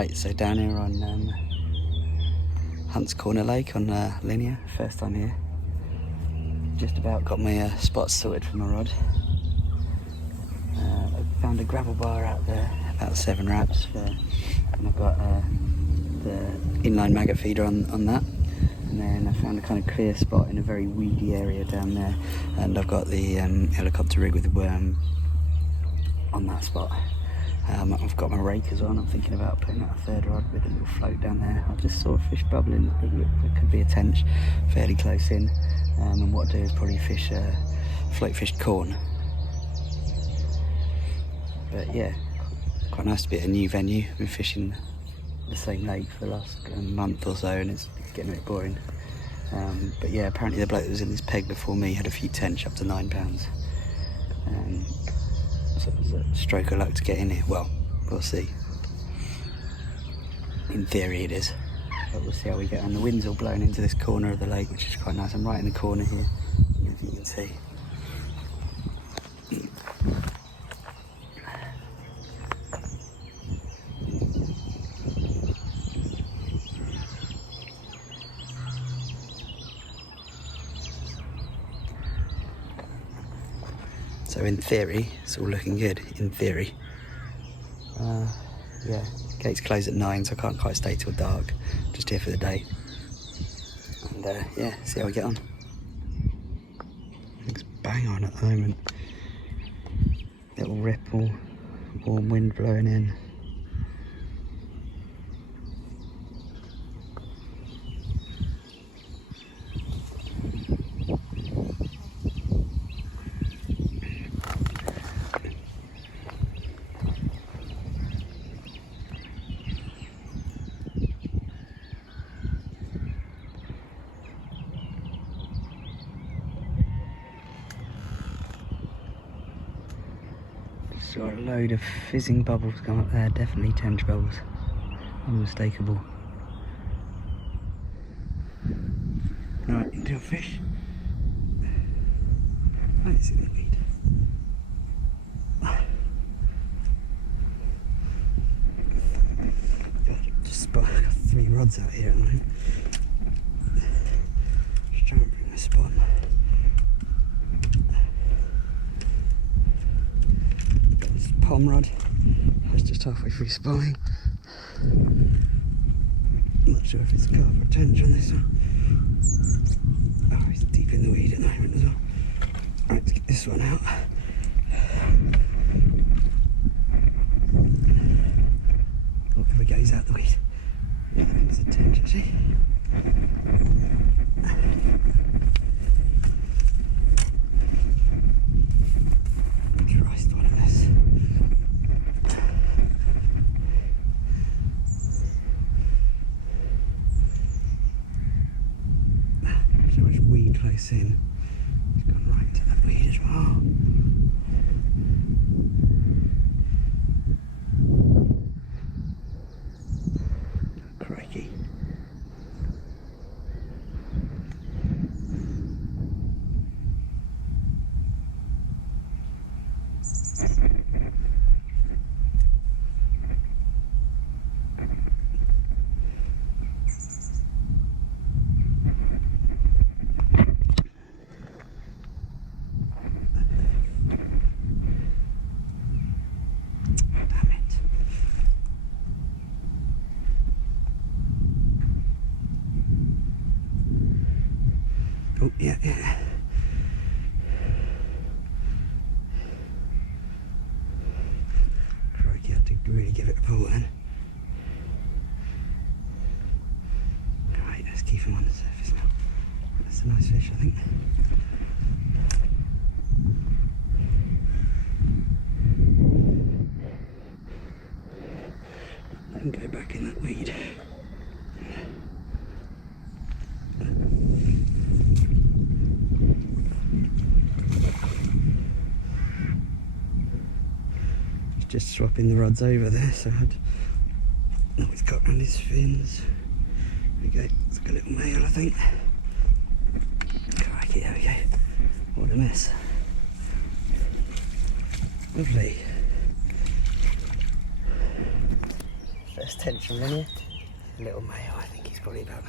Right, so down here on Hunt's Corner Lake on Linear, first time here. Just about got my spots sorted for my rod. I found a gravel bar out there, about 7 wraps, and I've got the inline maggot feeder on that. And then I found a kind of clear spot in a very weedy area down there, and I've got the helicopter rig with the worm on that spot. I've got my rake as well, and I'm thinking about putting out a third rod with a little float down there. I just saw a fish bubbling, it could be a tench fairly close in, and what I'll do is probably fish float fish corn. But yeah, quite nice to be at a new venue. I've been fishing the same lake for the last month or so, and it's getting a bit boring. But yeah, apparently the bloke that was in this peg before me had a few tench up to 9 pounds. So it was a stroke of luck to get in here. Well, we'll see. In theory it is, but we'll see how we get on. The wind's all blowing into this corner of the lake, which is quite nice. I'm right in the corner here, as you can see. So in theory, it's all looking good, in theory. Yeah, gates close at 9, so I can't quite stay till dark. Just here for the day. And yeah, see how we get on. Looks bang on at the moment. Little ripple, warm wind blowing in. Saw a load of fizzing bubbles come up there, definitely tench bubbles, unmistakable. Alright, into a fish. Oh, it's in the weed. Just spot, I've got 3 rods out here at the moment. Just trying to bring my spot. Palm rod. I was just halfway through spawning. I'm not sure if it's a carp or tench on this one. Oh, he's deep in the weed at the moment as well. Right, let's get this one out. Oh, if we go, he's out the weed. Yeah, I think it's a tench actually. Christ, what a mess. So much weed close in. It's gone right into that weed as well. Crikey. Oh, yeah. Crikey, I had to really give it a pull then. Right, let's keep him on the surface now. That's a nice fish, I think. Let him go back in that weed. Just swapping the rods over there, so I had. Oh, he's got around his fins. There we go. It's like a little male, I think. Crikey, there we go. What a mess. Lovely. first tench from Linear. A little male, I think he's probably about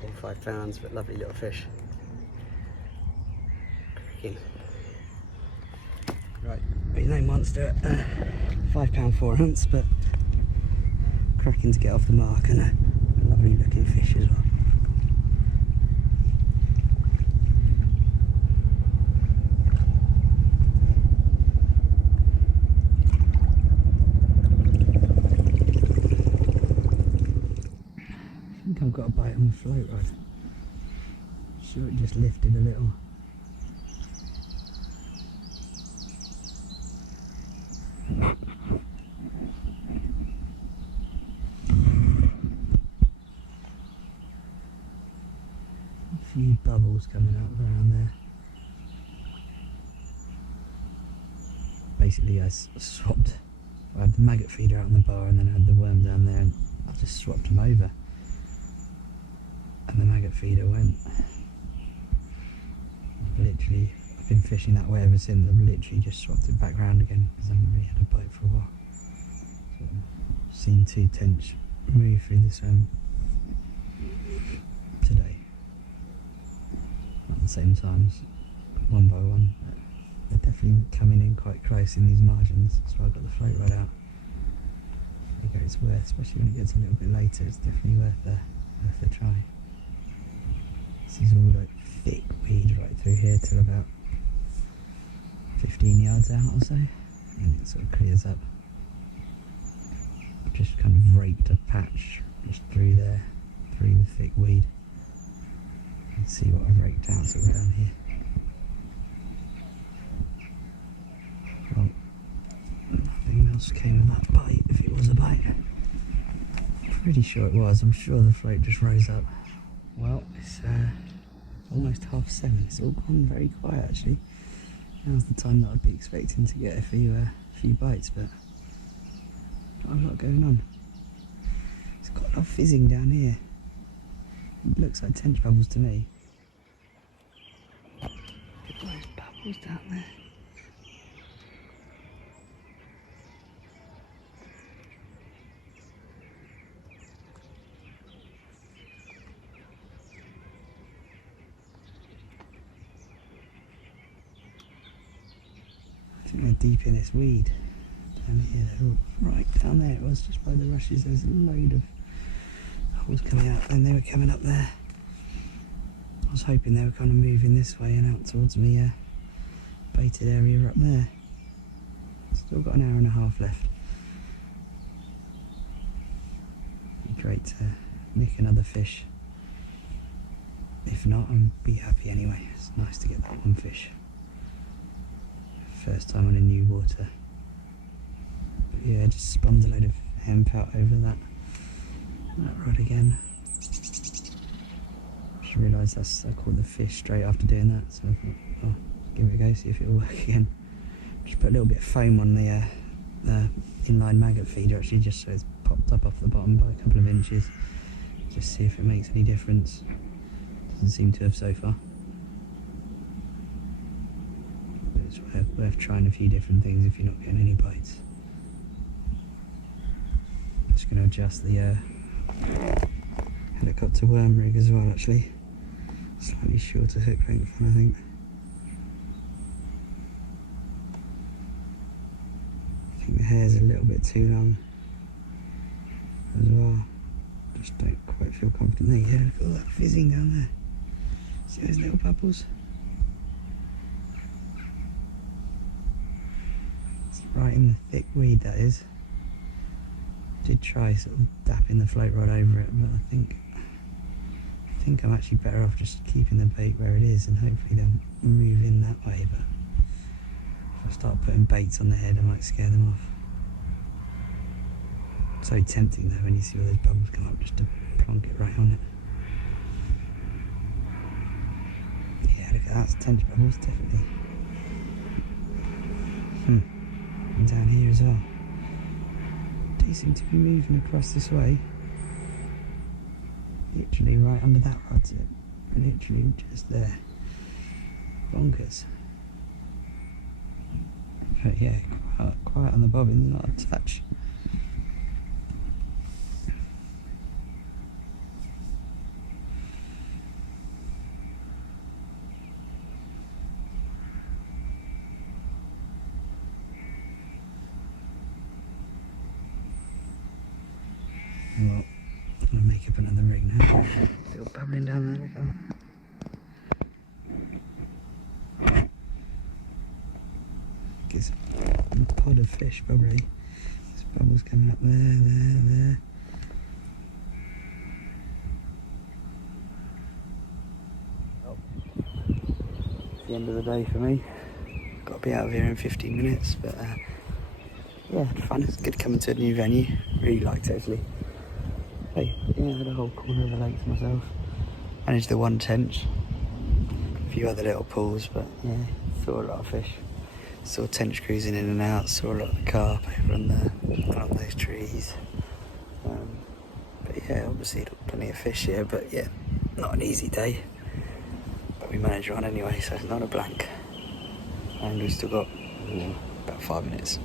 4 or 5 pounds, but lovely little fish. Cracking. Right, he's no monster at £5 4 ounce, but cracking to get off the mark, and a lovely looking fish as well. I think I've got a bite on the float rod. Sure, it just lifted a little. A few bubbles coming up around there. Basically, I swapped. I had the maggot feeder out on the bar, and then I had the worm down there, and I just swapped them over. And the maggot feeder went. Literally, I've been fishing that way ever since. I've literally just swapped it back round again because I haven't really had a bite for a while. So I've seen 2 tench move through this today. At the same times, one by one. They're definitely coming in quite close in these margins, so I've got the float rod out. I think it's worth, especially when it gets a little bit later, it's definitely worth a try. This is all like thick weed right through here till about 15 yards out or so, and it sort of clears up. I've just kind of raked a patch just through there, through the thick weed. Let's see what I've raked out sort of down here. Well, nothing else came of that bite, if it was a bite. Pretty sure it was. I'm sure the float just rose up. Well, it's almost 7:30. It's all gone very quiet actually. Now's the time that I'd be expecting to get a few bites, but not a lot going on. It's got a lot of fizzing down here. It looks like tench bubbles to me. Look at those bubbles down there. I think they're deep in this weed down here. They're all right down there. It was just by the rushes. There's a load of holes coming out, and they were coming up there. I was hoping they were kind of moving this way and out towards me baited area up there. Still got an hour and a half left. Be great to nick another fish. If not, I'll be happy anyway. It's nice to get that one fish. First time on a new water. But yeah, just spun a load of hemp out over that rod again. Just realised I caught the fish straight after doing that, so I thought, oh, give it a go, see if it'll work again. Just put a little bit of foam on the inline maggot feeder actually, just so it's popped up off the bottom by a couple of inches. Just see if it makes any difference. Doesn't seem to have so far. But it's worth trying a few different things if you're not getting any bites. Just going to adjust the helicopter worm rig as well actually. Slightly shorter hook length one, I think. I think the hair's a little bit too long as well. Just don't quite feel confident. There you go, look at all that fizzing down there. See those little bubbles? It's right in the thick weed, that is. Did try sort of dapping the float rod over it, but I think I'm actually better off just keeping the bait where it is, and hopefully they'll move in that way. But if I start putting baits on the head, I might scare them off. So tempting though when you see all those bubbles come up, just to plonk it right on it. Yeah, look at that, it's tench bubbles, definitely. And down here as well. They seem to be moving across this way. Literally right under that rod tip. Literally just there. Bonkers. But yeah, quiet on the bobbins, not a touch. still babbling down there. Look at that. It's a pod of fish, probably. There's bubbles coming up there. It's the end of the day for me. Got to be out of here in 15 minutes, but yeah, fun. It's good coming to a new venue. Really liked it, actually. Hey, yeah, I had a whole corner of the lake to myself. Managed the one tench. A few other little pools, but yeah, saw a lot of fish. Saw tench cruising in and out. Saw a lot of carp over on those trees. But yeah, obviously plenty of fish here. But yeah, not an easy day. But we managed one anyway, so it's not a blank. And we've still got about 5 minutes.